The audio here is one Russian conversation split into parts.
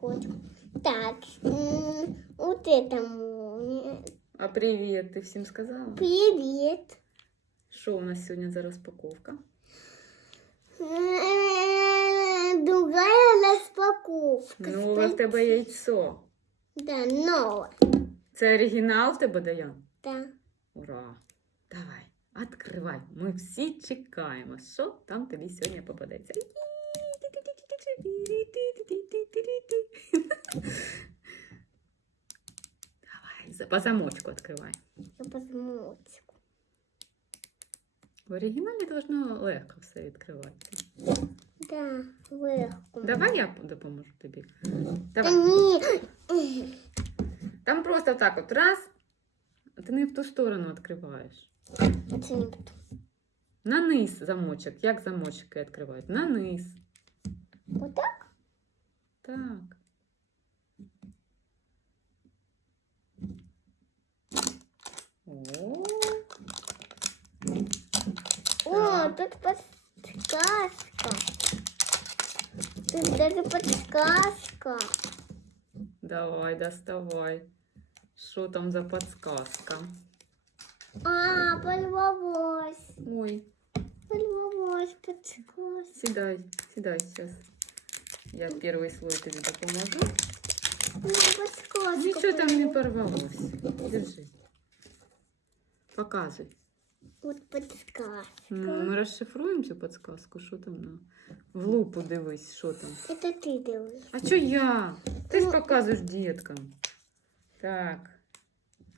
котик. Так, вот это мой. А привіт, ти всім сказала? Привет. Що у нас сьогодні за розпаковка? Другая распаковка. Нове в тебе яйцо. Да, новая. Це оригінал в тебе, Даян? Да. Ура! Давай, відкривай. Ми всі чекаємо, що там тобі сьогодні попадеться. Давай, за- по замочку відкривай. Я посмотрю. В оригіналі должно легко все відкриватися. Да, легко. Давай я допоможу тобі. Да Давай. не. Там просто так от раз, а ти не в ту сторону відкриваєш. Это не буду. На низ замочок. Як замочки відкривають? На низ. Вот так? Так. О, О, тут подсказка. Тут даже подсказка. давай, доставай. Що там за подсказка? А, порвалась. Ой, Порвалась подсказка. сідай, сідай зараз. Я перший слой. Ну, подсказка. Нічого там не порвалось. Держи. Показуй. Вот подсказка. Ну, ми розшифруємо цю подсказку, що там на. В лупу дивись, що там. Это ты делаешь. А що я? Ти ж Ну, показуєш діткам. Так.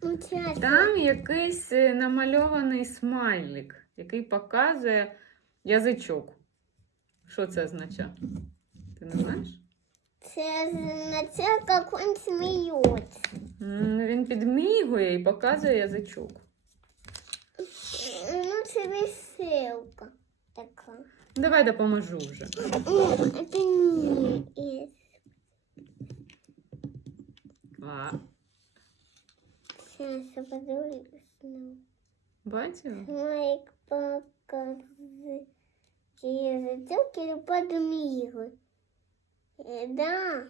Ну. Там якийсь е, намальований смайлик, який показує язичок. Що це означає? Ти не знаєш? Це означає, як він сміється. М, Він підмігує і показує язичок. Ну, це веселка така. Давай допоможу вже. О, це не. А, Сейчас я подивлюсь. бачив? Майк показує язичок і подмігує. Е, Да.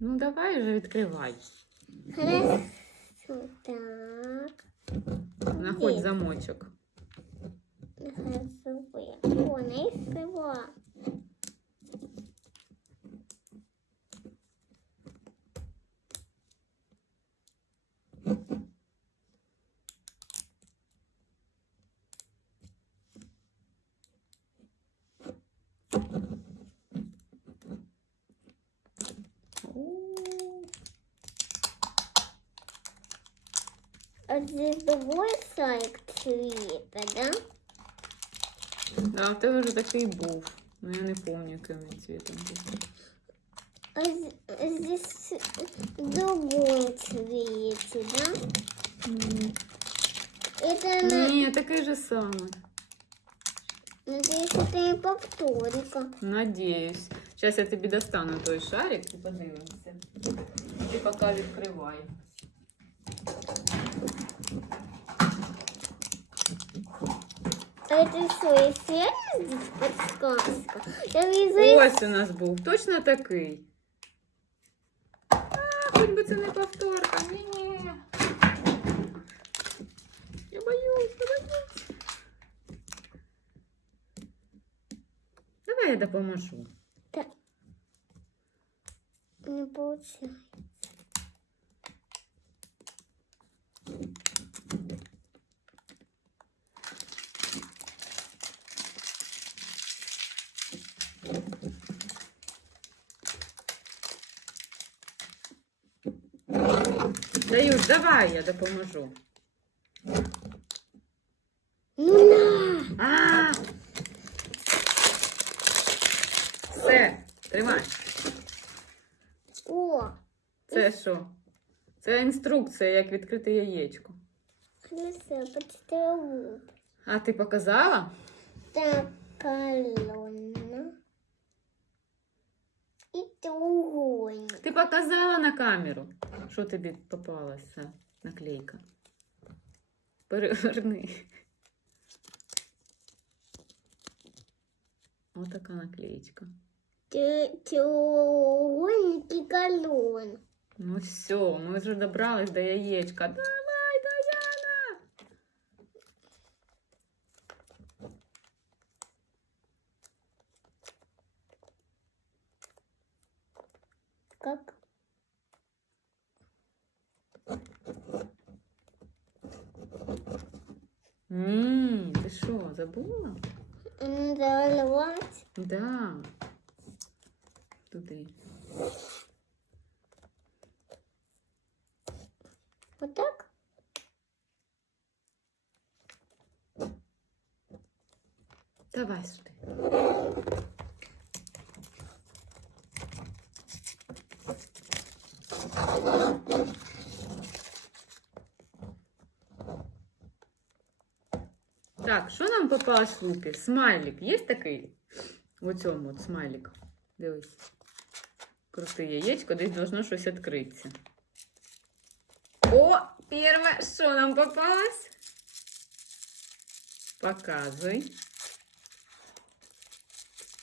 Ну давай вже відкривай. Хорошо. Так. Знаходь Є. замочок. Хорошо. О, найшла. О, А здесь другой шарик цвета, да? Да, в тебе вже такий був. Ну я не пам'ятаю, яким він цвітом був. А з- а здесь другой цвете, да? М, Это, на... Ні, такий же самий. надеюсь, это не повторика. Надіюсь. Зараз я тобі достану той шарик і подивимося. Ти поки відкривай. А это что, если реально здесь подсказка? Я вижу... Ось у нас був. Точно такий. А, хоч би це не повторка. Ні. Я боюсь, я боюсь. Давай я допоможу. Не получается. Даюш, давай я допоможу. Ну на! А! Все, тримай. О, Це що? Це інструкція, як відкрити яєчко. хорошо, почти А ти показала? Так, колонна. І треугольник. Ти показала на камеру, що тобі попалася наклейка. Переверни. Отака наклеєчка. Те- Треугольник и колонн. Ну все, ми вже добрались до яєчка. Давай, Даяна! Как? Ні, ти що, забула? Заливать. Да. Туди. Вот так? Давай сюди. Так, що нам попалось в лупі? Смайлик. Є такий? У цьому от смайлик. Дивись. Крути яєчко, десь должно щось відкритися. О, перше, що нам попалось? Показуй.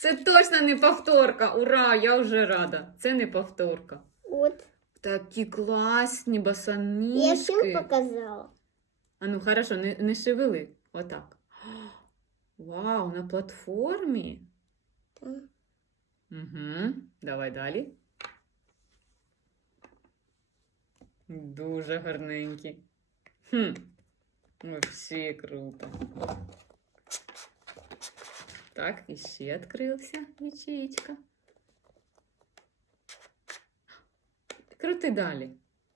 Це точно не повторка. Ура! Я вже рада. Це не повторка. Вот. Такі класні Я босоніжки. всем показала. А ну, хорошо, не, не шевели. Отак. Вау, на платформі. Да. Угу. Давай далі. Дуже гарненькі. Хм. Вообще круто. Так, і ще відкрився ячеечка. Крути далі.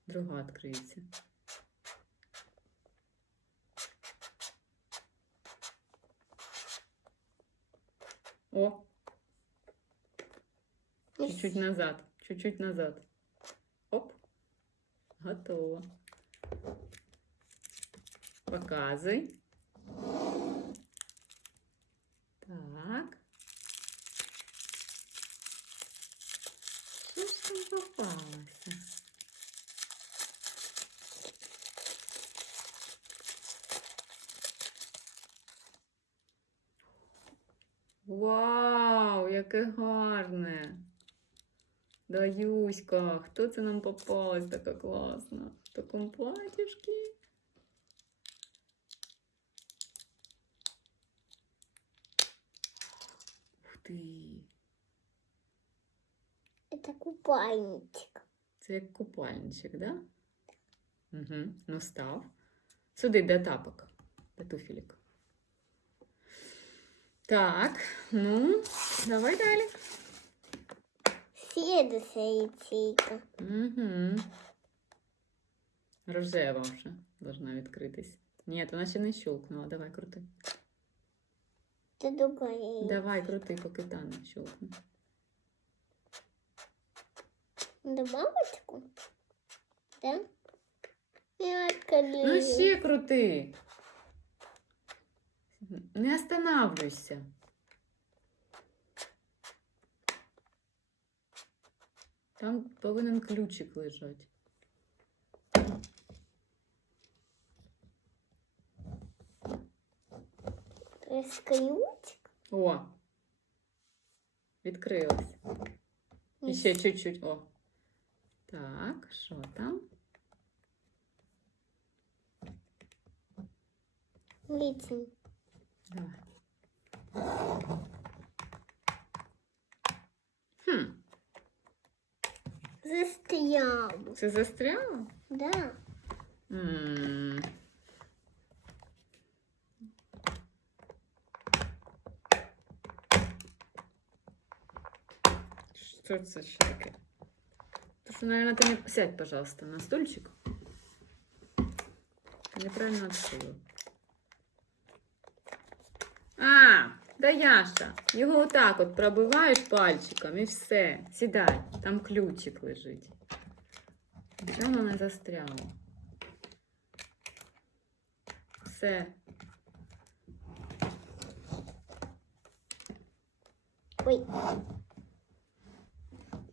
Друга відкриється. О, чуть-чуть назад, чуть-чуть назад. Оп. Готово. Показуй. Попалося? Вау, яке гарне! Даюська, хто це нам попалась така класна? В такому платьюшки. Ух ти! Это купальничек. Це як купальничок, да? Угу. Ну, став. Сюди де тапок, де туфелік. Так, ну, давай далі. Следующая ячейка. Угу. Рожева вже должна відкритись. Ні, вона ще не щелкнула. Давай крути. Это другая. Давай крути, поки та не щелкне. Да бабочку? Да? Ну ще крути. Не останавливайся. Там повинен ключик лежати. Раскрутик. О! Відкрилась. І ще чуть-чуть. О. Так, що там? Видите? Давай. Хм, Застрял. це застряло? Да. М. Що це ще таке? То що, наверное, ти не... Сядь, пожалуйста, на стульчик. Ти неправильно відкрила. А, да Яша, його отак от пробиваєш пальчиком і все. Сідай, там ключик лежить. Там вона застряла. Все. Ой.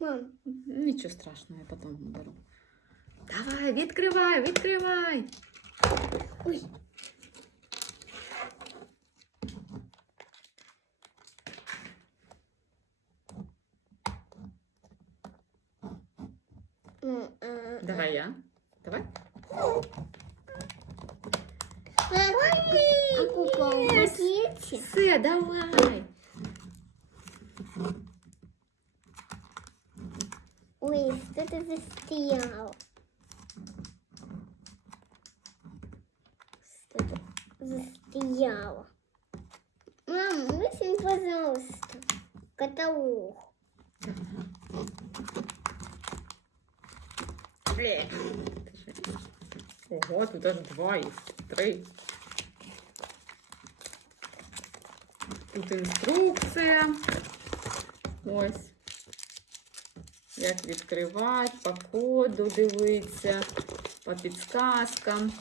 Мам. Нічого страшного, я потом беру. Давай, открывай, открывай. Ой. Ну, э, э. Давай я. Давай. Ой, а Все, давай. Ой, что-то застряло. Что-то застряло. Мам, высунь, пожалуйста, каталог. Е. Ого, тут аж два їх. Три. Тут інструкція. Ось. Як відкривати, по коду дивитися, по підсказкам.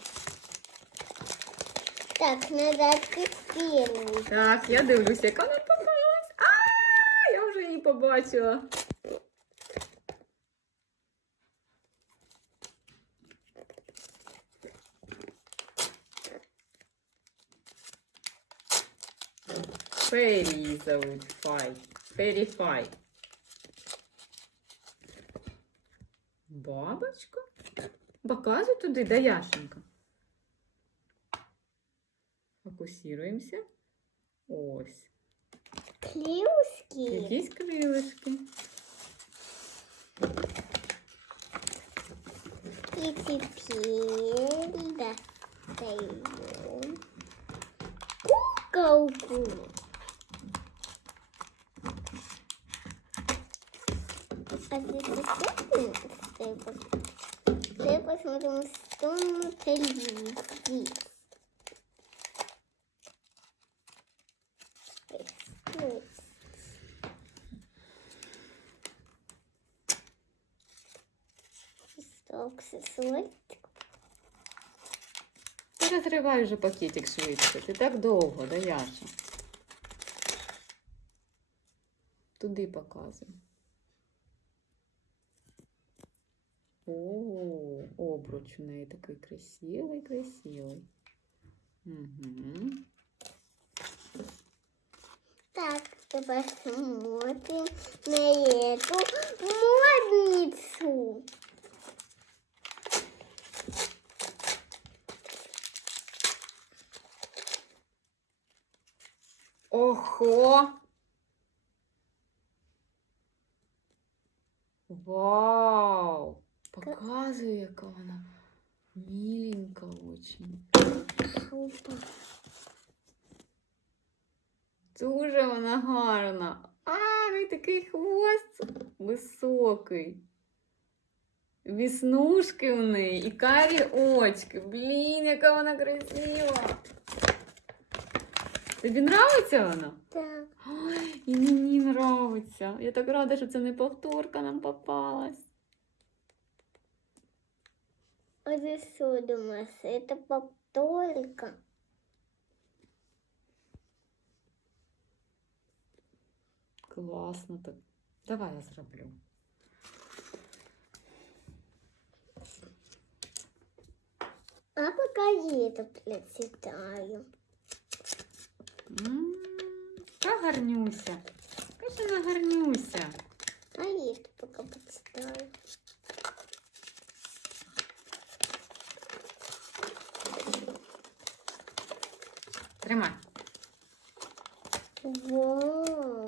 Так, надо открыть. Так, я дивлюся, яка нам попалась. А, я вже її побачила. Фейрі її зовуть Фай. Фейрі Фай. Бабочка? Показуй туди, да Яшенька. Фокусируємося. Ось. Клюшки. Якісь крилишки. И теперь достаем куколку. А здесь что Давай посмотрим. Ой, Что, аксессуар? Ти розривай вже пакетик швидше. Ти так довго, да, Яша? Туди показуй. О, обруч у неї такий красивий, красивий. Угу. Так, теперь смотрим на эту модницу. Ого! Вау! Показує, яка вона миленька очень. Опа. Дуже вона гарна. А, в неї такий хвост високий. Віснушки у неї і карі очки. Блін, яка вона красива. Тобі нравиться вона? Так, Ой, і мені нравиться. Я так рада, що це не повторка нам попалась. думаешь, это повторка? Класно так. Давай я зроблю. А пока я это прочитаю. Яка гарнюся. Каже. А я это пока почитаю. Тримай. Вау.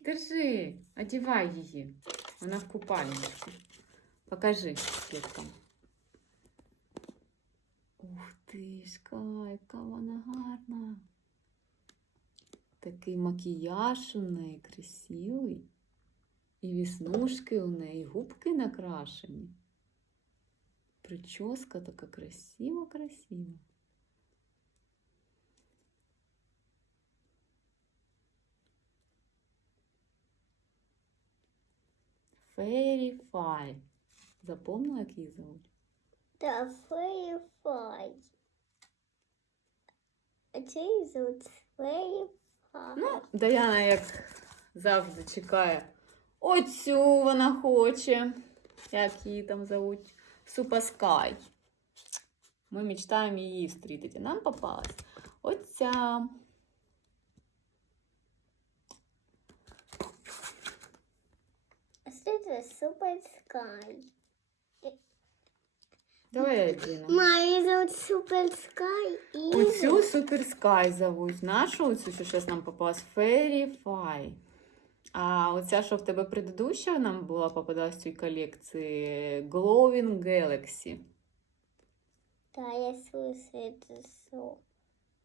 Держи, одівай її. Вона в купальничку. Покажи діткам. Ух ти ж, яка вона гарна. Такий макіяж у неї красивий. І віснушки у неї, і губки накрашені. Прическа така красива, Красива. Fairy Запомнила, як її зовуть? Да, Фейфай. А чей зовут Фейфай? Ну, Даяна, як завжди, чекає. Оцю вона хоче. Як її там зовуть? Супаскай. Ми мечтаємо її встрітити. Нам попалась оця. это Супер Скай? Давай я одіну. Мою зовут Супер Скай і Оцю Супер Скай зовуть. Нашу оцю, що зараз нам попалась, Fairy Fly. А оця, що в тебе предыдуща нам була попадалась в цій колекції, Glowing Galaxy. Та я слышу це слово.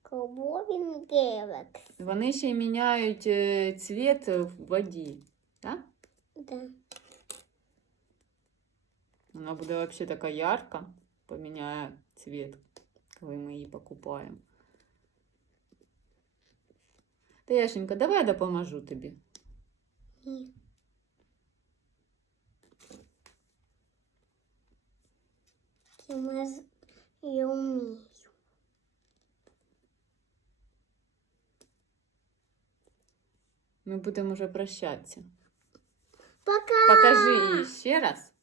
Ковбовін Гелекс. Вони ще й міняють е, цвіт в воді. Так? Да. Вона буде взагалі така ярка, поміняє цвіт, коли ми її покупаємо. Та Яшенька, давай я допоможу тобі. Ні. Я маз... Я умею. Ми будемо вже прощатися. Пока! Покажи її ще раз.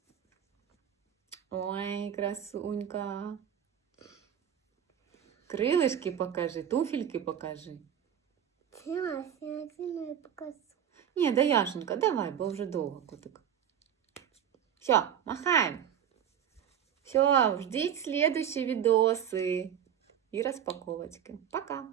Ой, красунька. Крилишки покажи, туфельки покажи. Сейчас я одену и покажу. Ні, да Яшенька, давай, бо вже довго котик. Все, махаємо. Все, ждіть следующие відоси і розпаковочки. Пока.